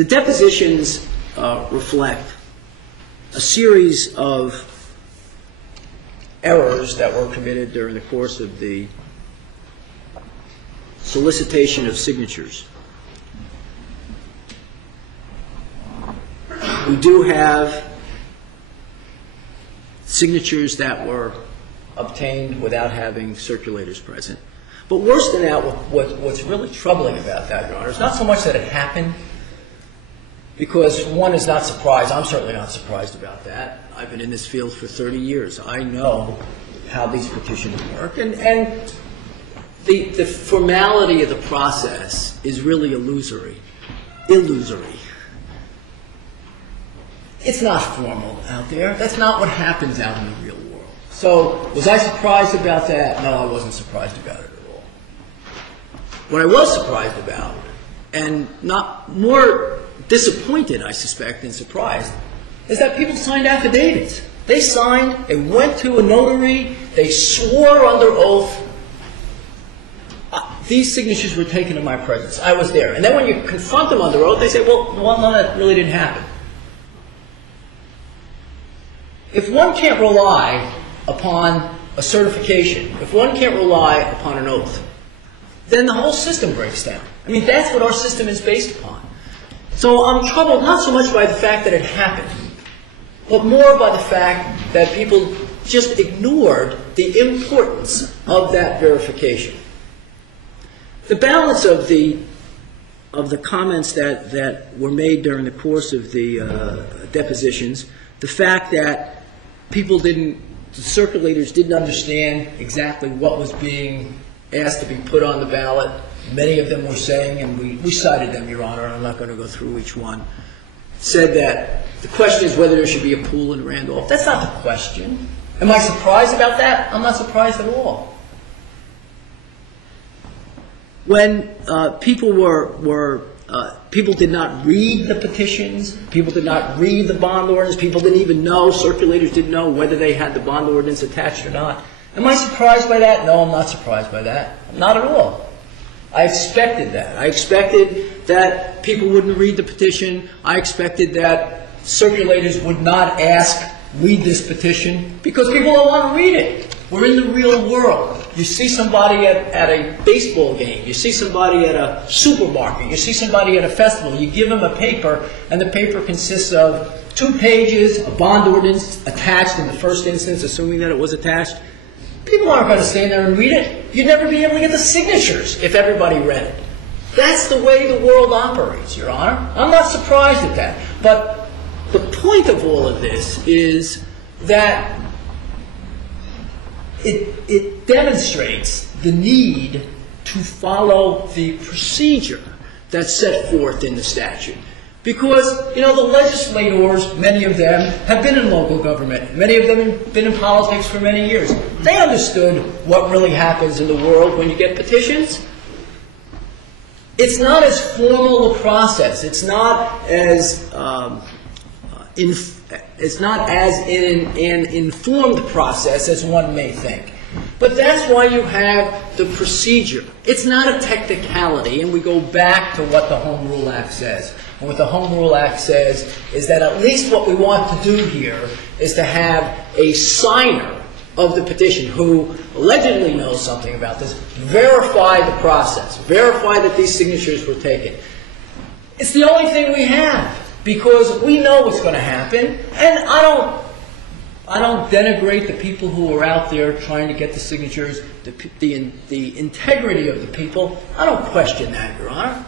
The depositions reflect a series of errors that were committed during the course of the solicitation of signatures. We do have signatures that were obtained without having circulators present. But worse than that, what's really troubling about that, Your Honor, is not so much that it happened, because one is not surprised. I'm certainly not surprised about that. I've been in this field for 30 years. I know how these petitions work. And the formality of the process is really illusory. It's not formal out there. That's not what happens out in the real world. So was I surprised about that? No, I wasn't surprised about it at all. What I was surprised about, and not more disappointed, I suspect, than surprised, is that people signed affidavits. They signed, they went to a notary, they swore under oath. These signatures were taken in my presence. I was there. And then when you confront them under oath, they say, well, no, that really didn't happen. If one can't rely upon a certification, if one can't rely upon an oath, then the whole system breaks down. I mean, that's what our system is based upon. So I'm troubled not so much by the fact that it happened, but more by the fact that people just ignored the importance of that verification. The balance of the comments that were made during the course of the depositions, the fact that the circulators didn't understand exactly what was being asked to be put on the ballot. Many of them were saying, and we cited them, Your Honor, and I'm not going to go through each one, said that the question is whether there should be a pool in Randolph. That's not the question. Am I surprised about that? I'm not surprised at all. When people people did not read the petitions, people did not read the bond ordinance, people didn't even know, circulators didn't know whether they had the bond ordinance attached or not. Am I surprised by that? No, I'm not surprised by that. Not at all. I expected that. I expected that people wouldn't read the petition. I expected that circulators would not ask, read this petition, because people don't want to read it. We're in the real world. You see somebody at a baseball game. You see somebody at a supermarket. You see somebody at a festival. You give them a paper, and the paper consists of 2 pages, a bond ordinance attached in the first instance, assuming that it was attached. People aren't going to stand there and read it. You'd never be able to get the signatures if everybody read it. That's the way the world operates, Your Honor. I'm not surprised at that. But the point of all of this is that it demonstrates the need to follow the procedure that's set forth in the statute. Because, you know, the legislators, many of them, have been in local government. Many of them have been in politics for many years. They understood what really happens in the world when you get petitions. It's not as formal a process. It's not as an informed process as one may think. But that's why you have the procedure. It's not a technicality, and we go back to what the Home Rule Act says. And what the Home Rule Act says is that at least what we want to do here is to have a signer of the petition who allegedly knows something about this verify the process, verify that these signatures were taken. It's the only thing we have, because we know what's going to happen, and I don't denigrate the people who are out there trying to get the signatures, the integrity of the people. I don't question that, Your Honor.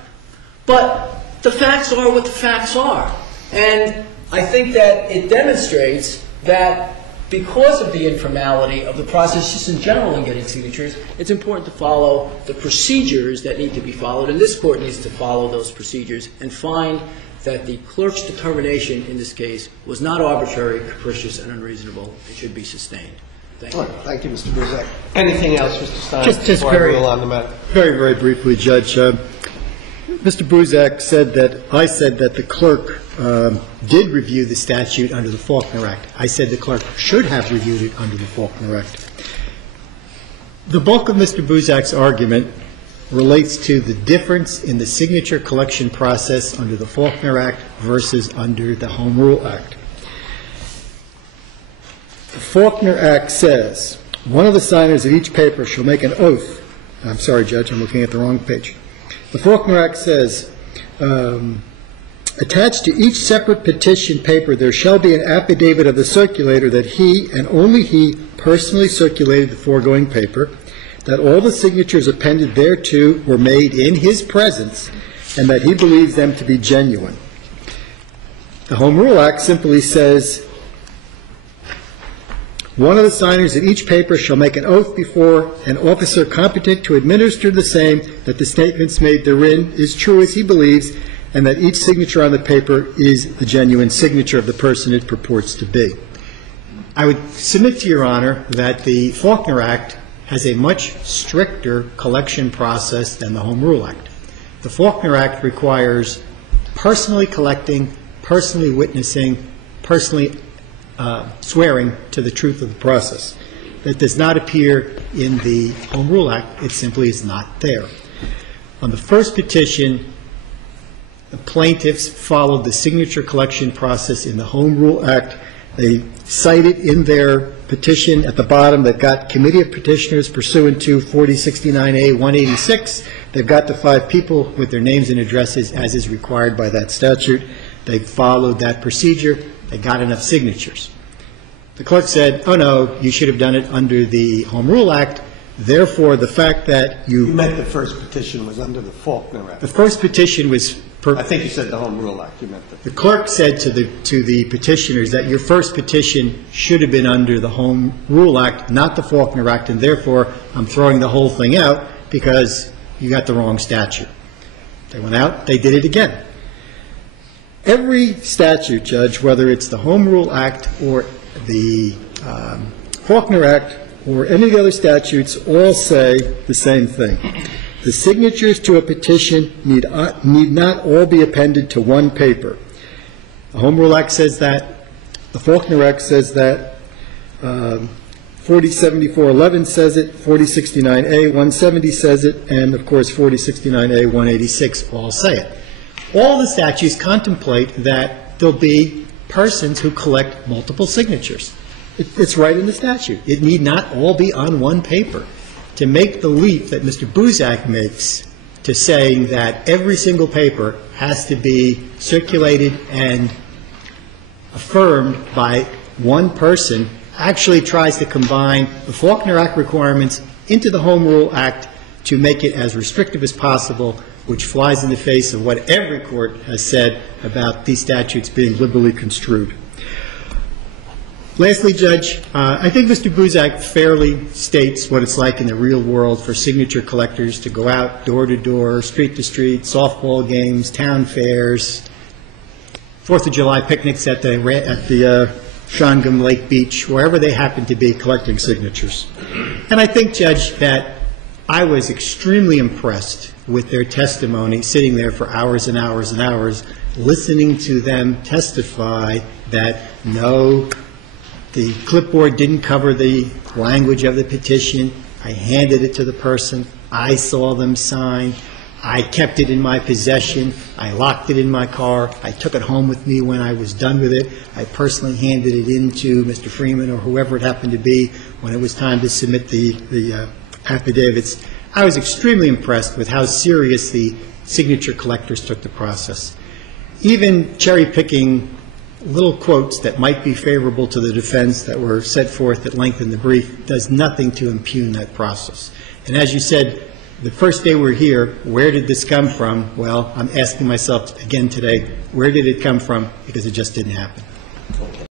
But the facts are what the facts are. And I think that it demonstrates that because of the informality of the process just in general in getting signatures, it's important to follow the procedures that need to be followed, and this Court needs to follow those procedures and find that the clerk's determination in this case was not arbitrary, capricious, and unreasonable. It should be sustained. Thank you. Right. Thank you, Mr. Buzek. Anything else, Mr. Stein? Just very, on the matter? Very briefly, Judge. Mr. Buzek said that I said that the clerk did review the statute under the Faulkner Act. I said the clerk should have reviewed it under the Faulkner Act. The bulk of Mr. Buzek's argument relates to the difference in the signature collection process under the Faulkner Act versus under the Home Rule Act. The Faulkner Act says, one of the signers of each paper shall make an oath. I'm sorry, Judge, I'm looking at the wrong page. The Faulkner Act says, attached to each separate petition paper, there shall be an affidavit of the circulator that he and only he personally circulated the foregoing paper, that all the signatures appended thereto were made in his presence, and that he believes them to be genuine. The Home Rule Act simply says, one of the signers of each paper shall make an oath before an officer competent to administer the same, that the statements made therein is true as he believes, and that each signature on the paper is the genuine signature of the person it purports to be. I would submit to Your Honor that the Faulkner Act has a much stricter collection process than the Home Rule Act. The Faulkner Act requires personally collecting, personally witnessing, personally swearing to the truth of the process. That does not appear in the Home Rule Act. It simply is not there. On the first petition, the plaintiffs followed the signature collection process in the Home Rule Act. They cited in their petition at the bottom, they've got committee of petitioners pursuant to 4069A 186. They've got the 5 people with their names and addresses as is required by that statute. They followed that procedure. They got enough signatures. The clerk said, oh no, you should have done it under the Home Rule Act. Therefore, the fact that You meant the first petition was under the Faulkner Act. the first petition was I think you said the Home Rule Act. You meant the clerk said to the petitioners that your first petition should have been under the Home Rule Act, not the Faulkner Act, and therefore I'm throwing the whole thing out because you got the wrong statute. They went out, they did it again. Every statute, Judge, whether it's the Home Rule Act or the Faulkner Act or any of the other statutes, all say the same thing. The signatures to a petition need not all be appended to one paper. The Home Rule Act says that. The Faulkner Act says that. 407411 says it. 4069A 170 says it. And, of course, 4069A 186 all say it. All the statutes contemplate that there'll be persons who collect multiple signatures. It's right in the statute. It need not all be on one paper. To make the leap that Mr. Buzak makes to saying that every single paper has to be circulated and affirmed by one person actually tries to combine the Faulkner Act requirements into the Home Rule Act to make it as restrictive as possible, which flies in the face of what every court has said about these statutes being liberally construed. Lastly, Judge, I think Mr. Buzak fairly states what it's like in the real world for signature collectors to go out door to door, street to street, softball games, town fairs, 4th of July picnics at the Shangam Lake Beach, wherever they happen to be collecting signatures. And I think, Judge, that I was extremely impressed with their testimony, sitting there for hours and hours and hours, listening to them testify that no, the clipboard didn't cover the language of the petition. I handed it to the person. I saw them sign. I kept it in my possession. I locked it in my car. I took it home with me when I was done with it. I personally handed it in to Mr. Freeman or whoever it happened to be when it was time to submit the affidavits. I was extremely impressed with how serious the signature collectors took the process. Even cherry-picking little quotes that might be favorable to the defense that were set forth at length in the brief does nothing to impugn that process. And as you said, the first day we're here, where did this come from? Well, I'm asking myself again today, where did it come from? Because it just didn't happen.